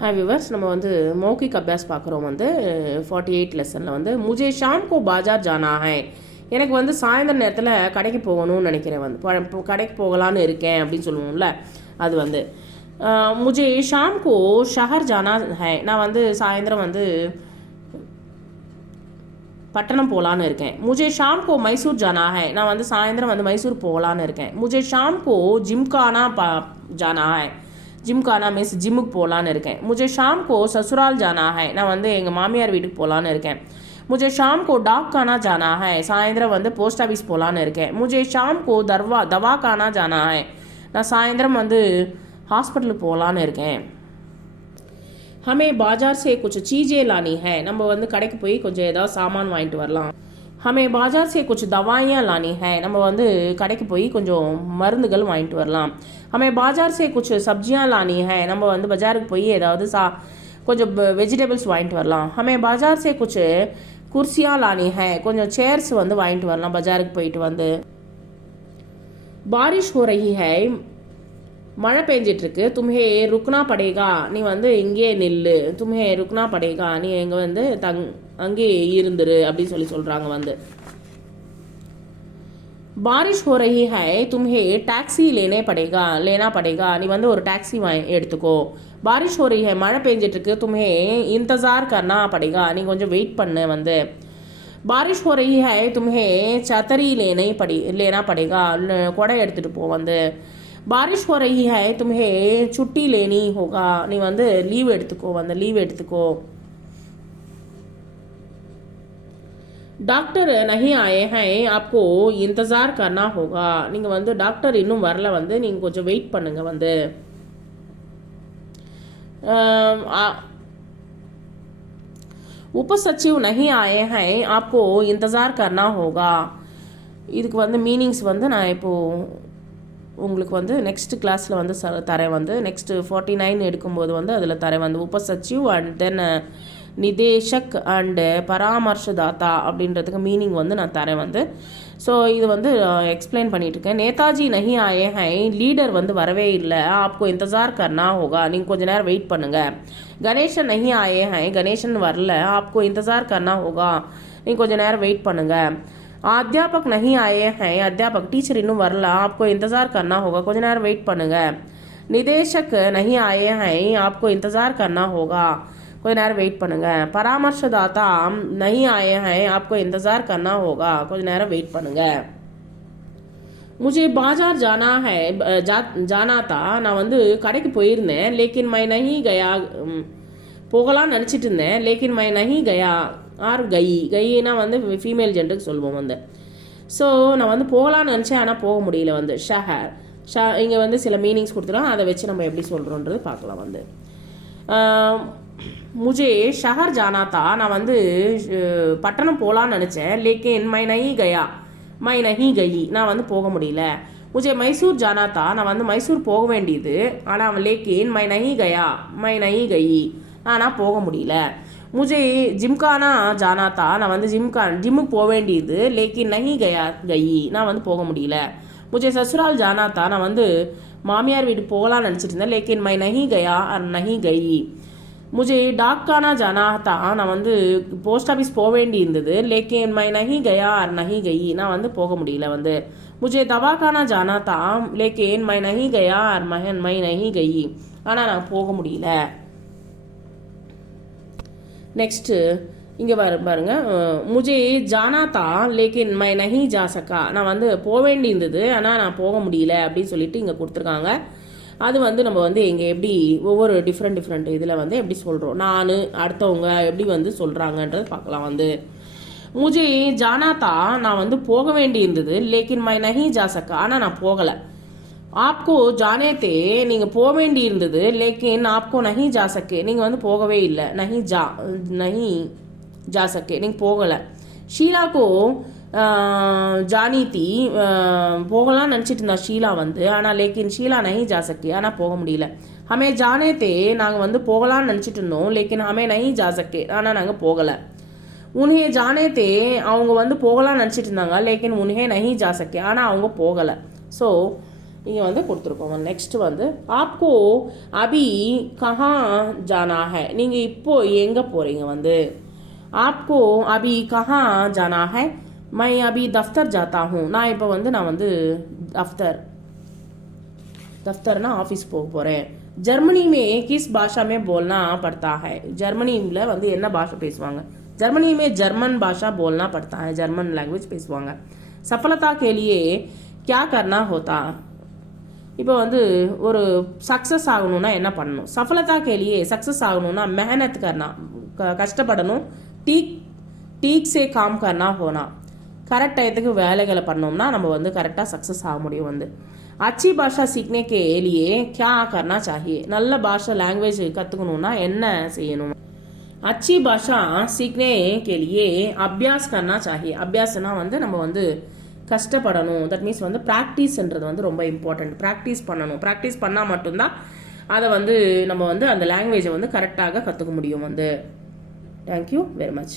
हाय viewers நம்ம வந்து मौखिक अभ्यास பார்க்குறோம் வந்து 48 லெசனில் வந்து मुझे शाम को बाजार जाना है எனக்கு வந்து சாயந்தர நேரத்தில் கடைக்கு போகணும்னு நினைக்கிறேன் வந்து கடைக்கு போகலான்னு இருக்கேன் அப்படின்னு சொல்லுவோம்ல அது வந்து मुझे शाम को शहर जाना है நான் வந்து சாயந்தரம் வந்து பட்டணம் போகலான்னு இருக்கேன் मुझे शाम को मैसूर जाना है நான் வந்து சாயந்தரம் வந்து மைசூர் போகலான்னு இருக்கேன் मुझे शाम को जिमखाना जाना है जिमखाना मीन्स जिमुக்கு போகலான்னு இருக்கேன் मुझे शाम को ससुराल जाना है நான் வந்து எங்கள் மாமியார் வீட்டுக்கு போகலான்னு இருக்கேன் मुझे शाम को डाक खाना जाना है சாயந்தரம் வந்து போஸ்ட் ஆஃபீஸ் போகலான்னு இருக்கேன் मुझे शाम को दवा खाना जाना है நான் சாயந்தரம் வந்து ஹாஸ்பிட்டலுக்கு போகலான்னு இருக்கேன் हमें बाजार से कुछ चीज़ें लानी है நம்ம வந்து கடைக்கு போய் கொஞ்சம் ஏதாவது சாமான் வாங்கிட்டு வரலாம் हमें बाजार से कुछ दवाइयाँ लानी है நம்ம வந்து கடைக்கு போய் கொஞ்சம் மருந்துகள் வாங்கிட்டு வரலாம் हमें बाजार से कुछ सब्जियाँ लानी है நம்ம வந்து பஜாருக்கு போய் ஏதாவது கொஞ்சம் வெஜிடபிள்ஸ் வாங்கிட்டு வரலாம் हमें बाजार से कुछ कुर्सियाँ लानी है கொஞ்சம் சேர்ஸ் வந்து வாங்கிட்டு வரலாம் பஜாருக்கு போயிட்டு வந்து बारिश हो रही है மழை பெஞ்சிட்ருக்கு தும்ஹே ருக்னா படேகா நீ வந்து இங்கே நில்லு தும்ஹே ருக்னா படேகா நீ எங்கே வந்து அங்கே இருந்துரு அப்படின்னு சொல்கிறாங்க வந்து बारिश हो रही है तुम्हें टैक्सी लेना पड़ेगा நீ வந்து ஒரு டாக்ஸி எடுத்துக்கோ बारिश हो रही है மழை பெஞ்சிட்ருக்கு तुम्हें इंतज़ार करना पड़ेगा நீ கொஞ்சம் வெயிட் பண்ணு வந்து बारिश हो रही है तुम्हें छतरी लेना पड़ेगा கொடை எடுத்துகிட்டு போ வந்து बारिश हो रही है तुम्हें छुट्टी लेनी होगा நீ வந்து லீவ் எடுத்துக்கோ डॉक्टर नहीं आए हैं आपको इंतज़ार करना होगा நீங்கள் வந்து டாக்டர் இன்னும் வரல வந்து நீங்கள் கொஞ்சம் வெயிட் பண்ணுங்க வந்து उपसचिव नहीं आए हैं आपको इंतज़ार करना होगा இதுக்கு வந்து மீனிங்ஸ் வந்து நான் இப்போது உங்களுக்கு வந்து நெக்ஸ்ட் கிளாஸில் வந்து தரேன் வந்து நெக்ஸ்ட்டு 49 எடுக்கும்போது வந்து அதில் தரேன் வந்து உபசச்சிவ் அண்ட் தென் நிதேஷக் அண்டு பராமர்ஷதாத்தா அப்படின்றதுக்கு மீனிங் வந்து நான் தரேன் வந்து ஸோ இது வந்து எக்ஸ்பிளைன் பண்ணிகிட்ருக்கேன் நேதாஜி நஹி ஆயே ஹை லீடர் வந்து வரவே இல்லை ஆப்கோ இந்தஜார் கர்னா ஹோகா நீங்கள் கொஞ்சம் நேரம் வெயிட் பண்ணுங்கள் கணேசன் நஹி ஆயே ஹை கணேசன் வரல ஆப்கோ இந்தஜார் கர்னா ஹோகா நீங்கள் கொஞ்சம் நேரம் வெயிட் பண்ணுங்கள் अध्यापक नहीं आए हैं अध्यापक टीचर இன்னும் வரல आपको इंतज़ार करना होगा கொஞ்ச நேரம் வெயிட் பண்ணுங்க निदेशक नहीं आए हैं आपको इंतज़ार करना होगा கொஞ்ச நேரம் வெயிட் பண்ணுங்க परामर्शदाता नहीं आए हैं आपको इंतज़ार करना होगा கொஞ்ச நேரம் வெயிட் பண்ணுங்க मुझे बाजार जाना है जाना था நான் வந்து கடைக்கு போயிருந்தேன் लेकिन मैं नहीं गया போகலாம்னு நினச்சிட்டு இருந்தேன் लेकिन मैं नहीं गया ஆர் கைனா வந்து ஃபீமேல் ஜெண்டருக்கு சொல்லுவோம் வந்து ஸோ நான் வந்து போகலான்னு நினச்சேன் ஆனால் போக முடியல வந்து இங்கே வந்து சில மீனிங்ஸ் கொடுத்துருவோம் அதை வச்சு நம்ம எப்படி சொல்கிறோன்றது பார்க்கலாம் வந்து முஜே ஷஹர் ஜானா தா நான் வந்து பட்டணம் போகலான்னு நினச்சேன் லேக்கின் மை நஹி கயி நான் வந்து போக முடியல முஜே மைசூர் ஜானா தா நான் வந்து மைசூர் போக வேண்டியது ஆனால் லேக்கின் மை நஹி கயி ஆனால் போக முடியல मुझे जिमखाना जाना था நான் வந்து ஜிம்முக்கு போக வேண்டியது லேக்கின் நஹி கயி நான் வந்து போக முடியல मुझे ससुराल जाना था நான் வந்து மாமியார் வீட்டுக்கு போகலான்னு நினச்சிட்டு இருந்தேன் லேக்கின் மை நஹி கயி मुझे डाक खाना जाना था நான் வந்து போஸ்ட் ஆஃபீஸ் போக வேண்டி இருந்தது லேக்கின் மை நஹி கயி நான் வந்து போக முடியல வந்து मुझे दवा खाना जाना था लेकिन मैं नहीं गया मैं नहीं गई ஆனால் நான் போக முடியல நெக்ஸ்ட்டு இங்கே பாருங்க முஜே ஜானா தா லேக்கின் மை நஹி ஜா சக்கா நான் வந்து போக வேண்டி இருந்தது ஆனால் நான் போக முடியல அப்படின்னு சொல்லிட்டு இங்கே கொடுத்துருக்காங்க அது வந்து நம்ம வந்து இங்கே எப்படி ஒவ்வொரு டிஃப்ரெண்ட் இதில் வந்து எப்படி சொல்கிறோம் நான் அடுத்தவங்க எப்படி வந்து சொல்கிறாங்கன்றது பார்க்கலாம் வந்து முஜே ஜானா தா நான் வந்து போக வேண்டி இருந்தது லேக்கின் மை நஹி ஜா சக்கா ஆனால் நான் போகலை ஆப்கோ ஜானே தே நீங்கள் போக வேண்டி இருந்தது லேக்கின் ஆப்கோ நஹி ஜா சக்கே நீங்கள் வந்து போகவே இல்லை நஹி ஜா சக்கே நீங்கள் போகலை ஷீலாக்கோ ஜானி தீ போகலான்னு நினச்சிட்டு இருந்தா ஷீலா வந்து ஆனால் லேக்கின் ஷீலா நஹி ஜா சக்கே ஆனால் போக முடியல ஹமே ஜானே தே நாங்கள் வந்து போகலான்னு நினச்சிட்டு இருந்தோம் லேக்கின் ஹமே நஹி ஜா சக்கே ஆனால் நாங்கள் போகலை உன்ஹே ஜானே தே அவங்க வந்து போகலான்னு நினச்சிட்டு இருந்தாங்க லேக்கின் உன்ஹே நஹி ஜா சக்கே ஆனால் அவங்க போகலை ஸோ இங்கே வந்து கொடுத்துருக்கோம். நெக்ஸ்ட் வந்து ஆப்கோ அபி கஹா ஜானா ஹை, நீங்கள் இப்போ எங்கே போகிறீங்க வந்து ஆப்கோ அபி கஹா ஜானா ஹை, மை அபி தஃப்தர் ஜாத்தா ஹூ, நான் இப்போ வந்து நான் வந்து दफ्तरना ऑफिस போக போறேன். ஜெர்மனி में किस भाषा में बोलना पड़ता है, ஜெர்மனியில் வந்து என்ன பாஷை பேசுவாங்க, जर्मनी में जर्मन भाषा बोलना पड़ता है, जर्मन लैंग्वेज பேசுவாங்க. सफलता के लिए क्या करना होता, இப்போ வந்து ஒரு சக்ஸஸ் ஆகணும்னா என்ன பண்ணணும், सफलता के लिए सक्सेस ஆகணும்னா मेहनत करना, கஷ்டப்படணும், ठीक से काम करना होना, கரெக்ட் டயத்துக்கு வேலைகளை பண்ணோம்னா நம்ம வந்து கரெக்டாக சக்ஸஸ் ஆக முடியும். வந்து अच्छी भाषा सीखने के लिए क्या करना चाहिए, நல்ல பாஷை லாங்குவேஜ் கற்றுக்கணும்னா என்ன செய்யணும். अच्छी भाषा सीखने के लिए अभ्यास करना चाहिए, அபியாசனா வந்து நம்ம வந்து கஷ்டப்படணும். தட் மீன்ஸ் வந்து ப்ராக்டிஸ்ன்றது வந்து ரொம்ப இம்பார்ட்டன்ட். ப்ராக்டிஸ் பண்ணணும். ப்ராக்டிஸ் பண்ணால் மட்டும்தான் அதை வந்து நம்ம வந்து அந்த லாங்குவேஜை வந்து கரெக்டாக கற்றுக்க முடியும் வந்து. Thank you very much.